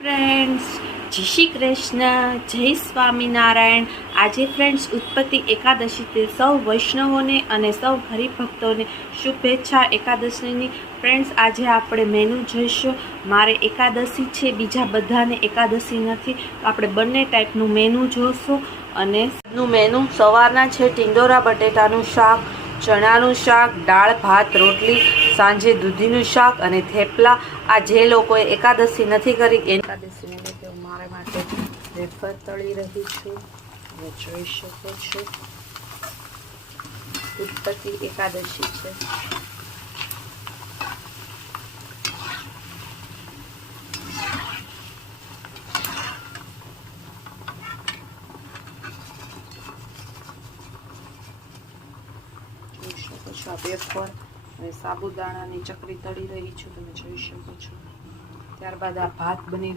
Friends, જય શ્રી કૃષ્ણ, જય સ્વામિનારાયણ। આજે ફ્રેન્ડ્સ ઉત્પત્તિ એકાદશીથી સૌ વૈષ્ણવોને અને સૌ હરિભક્તોને શુભેચ્છા એકાદશીની। ફ્રેન્ડ્સ, આજે આપણે મેનુ જોઈશું। મારે એકાદશી છે, બીજા બધાને એકાદશી નથી, તો આપણે બંને ટાઈપનું મેનુ જોઈશું। અને મેનુ સવારના છે ટિંડોરા બટેટાનું શાક, ચણાનું શાક, દાળ ભાત રોટલી, સાંજે દૂધીનું શાક અને થેપલા। આ જે લોકોએ એકાદશી નથી કરી એકાદશી નિમિત્તે હું મારા માટે વેફર તળી રહી છું। તમે જોઈ શકો છો, ઉત્પત્તિ એકાદશી છે। જોઈ શકો છો આ વેફર અને સાબુદાણાની ચકરી તળી રહી છું, તમે જોઈ શકો છો। ત્યારબાદ આ ભાત બની